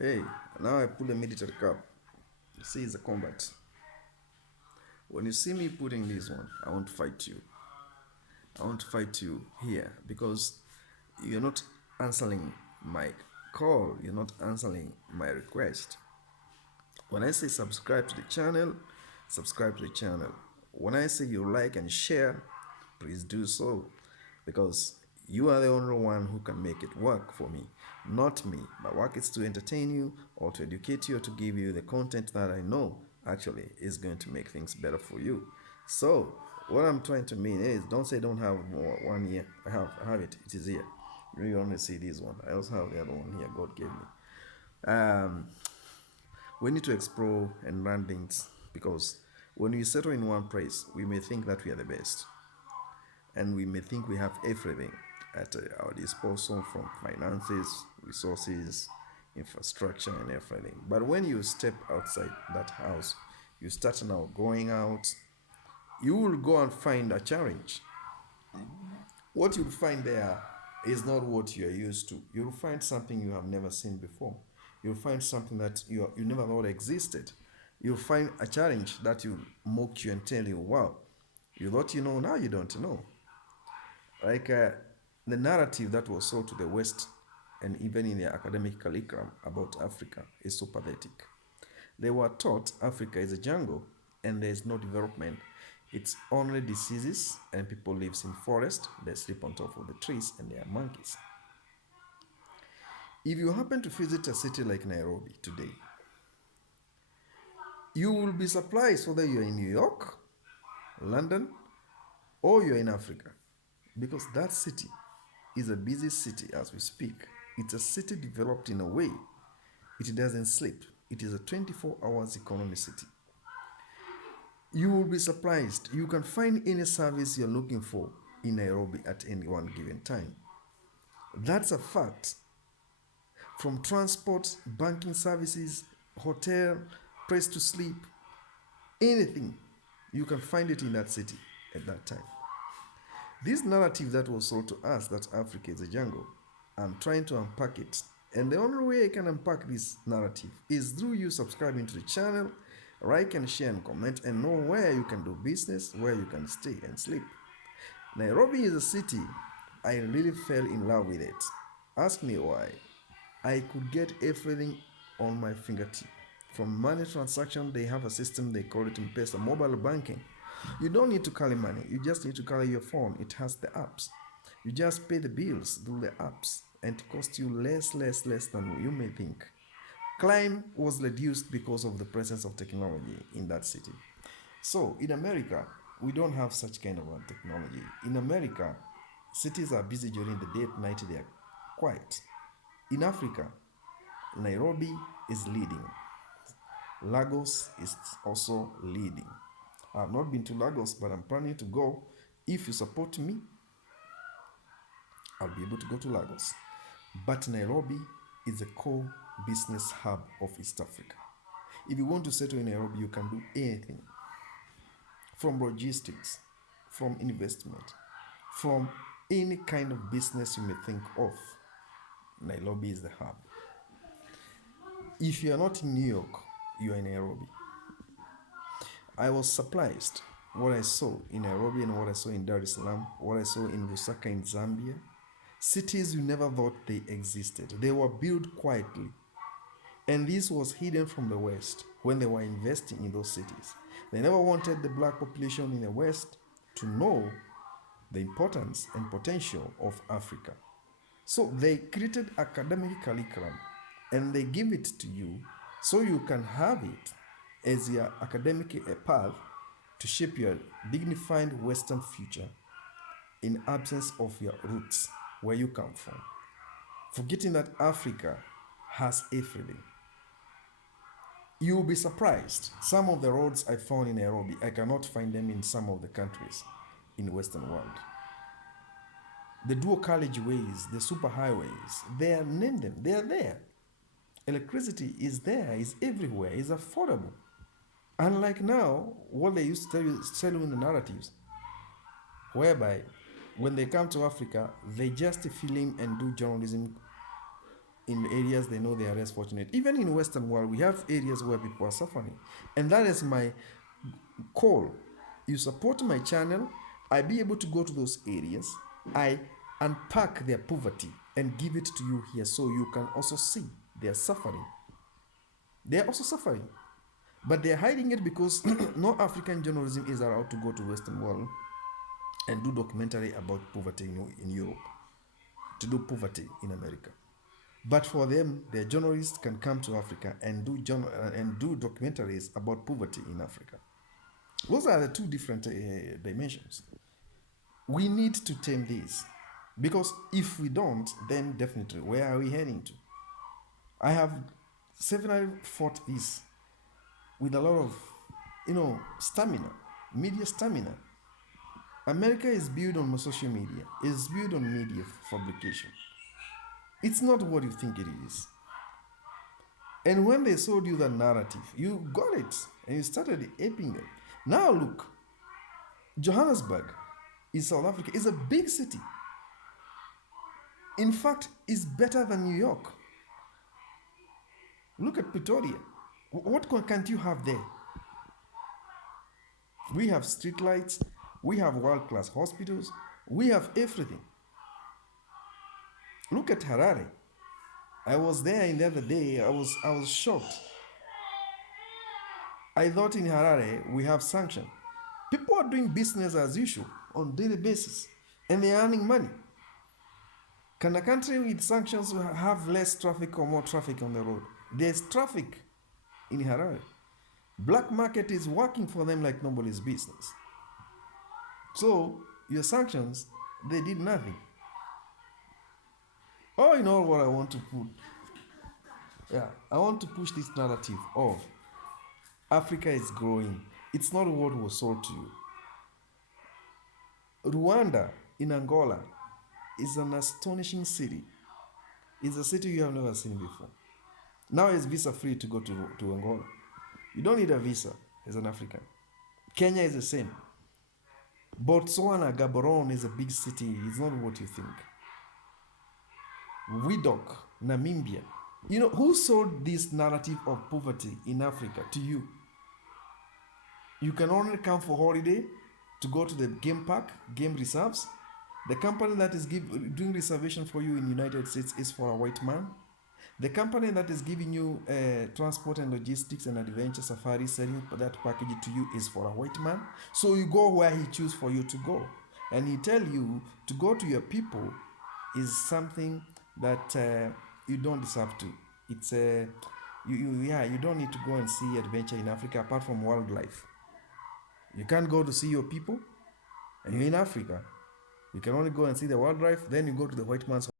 Hey, now I pull a military cap. You see, it's a combat. When you see me putting this one, I want to fight you. I want to fight you here because you're not answering my call, you're not answering my request. When I say subscribe to the channel, subscribe to the channel. When I say you like and share, please do so because you are the only one who can make it work for me, not me. My work is to entertain you or to educate you or to give you the content that I know actually is going to make things better for you. So, what I'm trying to mean is don't say don't have more 1 year. I have it. It is here. You only see this one. I also have the other one here God gave me. Um, we need to explore and learn things because when we settle in one place, we may think that we are the best and we may think we have everything at our disposal from finances, resources, infrastructure, and everything. But when you step outside that house, you start now going out, you will go and find a challenge. What you'll find there is not what you're used to. You'll find something you have never seen before. You'll find something that you never thought existed. You'll find a challenge that will mock you and tell you, wow, you thought you know, now you don't know. Like the narrative that was sold to the West and even in the academic curriculum about Africa is so pathetic. They were taught Africa is a jungle and there is no development. It's only diseases and people lives in forest, they sleep on top of the trees and they are monkeys. If you happen to visit a city like Nairobi today, you will be surprised whether you're in New York, London, or you're in Africa because that city is a busy city as we speak. It's a city developed in a way it doesn't sleep. It is a 24 hours economy city. You will be surprised. You can find any service you're looking for in Nairobi at any one given time. That's a fact. From transport, banking services, hotel, place to sleep, anything, you can find it in that city at that time. This narrative that was sold to us that Africa is a jungle, I'm trying to unpack it. And the only way I can unpack this narrative is through you subscribing to the channel, like and share and comment, and know where you can do business, where you can stay and sleep. Nairobi is a city I really fell in love with it. Ask me why. I could get everything on my fingertip. From money transaction, they have a system they call it M-Pesa, mobile banking. You don't need to carry money. You just need to carry your phone. It has the apps. You just pay the bills through the apps, and it costs you less than you may think. Crime was reduced because of the presence of technology in that city. So in America, we don't have such kind of a technology. In America, cities are busy during the day, at night they are quiet. In Africa, Nairobi is leading. Lagos is also leading. I've not been to Lagos, but I'm planning to go. If you support me, I'll be able to go to Lagos. But Nairobi is a core business hub of East Africa. If you want to settle in Nairobi, you can do anything from logistics, from investment, from any kind of business you may think of. Nairobi is the hub. If you are not in New York, you are in Nairobi. I was surprised what I saw in Nairobi and what I saw in Dar es Salaam, what I saw in Lusaka in Zambia. Cities you never thought they existed. They were built quietly. And this was hidden from the West when they were investing in those cities. They never wanted the black population in the West to know the importance and potential of Africa. So they created academic curriculum and they give it to you so you can have it as your academic path to shape your dignified Western future in absence of your roots, where you come from. Forgetting that Africa has everything. You will be surprised. Some of the roads I found in Nairobi, I cannot find them in some of the countries in the Western world. The dual carriageways, the superhighways, they are named them. They are there. Electricity is there, is everywhere, is affordable. Unlike now, what they used to tell you in the narratives, whereby when they come to Africa, they just film and do journalism in areas they know they are less fortunate. Even in Western world, we have areas where people are suffering. And that is my call. You support my channel, I be able to go to those areas. I unpack their poverty and give it to you here so you can also see their suffering. They are also suffering. But they are hiding it because no African journalism is allowed to go to Western world and do documentary about poverty in Europe, to do poverty in America. But for them, their journalists can come to Africa and do documentaries about poverty in Africa. Those are the two different dimensions. We need to tame this, because if we don't, then definitely, where are we heading to? I have severally fought this with a lot of, stamina, media stamina. America is built on social media, is built on media fabrication. It's not what you think it is. And when they sold you that narrative, you got it and you started aping them. Now look, Johannesburg in South Africa is a big city. In fact, it's better than New York. Look at Pretoria. What can't you have there? We have streetlights, we have world-class hospitals, we have everything. Look at Harare. I was there the other day. I was shocked. I thought in Harare we have sanctions. People are doing business as usual on daily basis, and they are earning money. Can a country with sanctions have less traffic or more traffic on the road? There's traffic in Harare. Black market is working for them like nobody's business. So your sanctions, they did nothing. All in all, what I want to I want to push this narrative of Africa is growing. It's not what was sold to you. Rwanda in Angola is an astonishing city. It's a city you have never seen before. Now it's visa free to go to Angola. You don't need a visa as an African. Kenya is the same. Botswana, Gaborone is a big city. It's not what you think. Windhoek, Namibia. Who sold this narrative of poverty in Africa to you? You can only come for holiday to go to the game park, game reserves. The company that is doing reservation for you in the United States is for a white man. The company that is giving you transport and logistics and adventure safari, selling that package to you, is for a white man. So you go where he chooses for you to go. And he tell you to go to your people is something that you don't deserve to. It's you don't need to go and see adventure in Africa apart from wildlife. You can't go to see your people, and you're in Africa. You can only go and see the wildlife, then you go to the white man's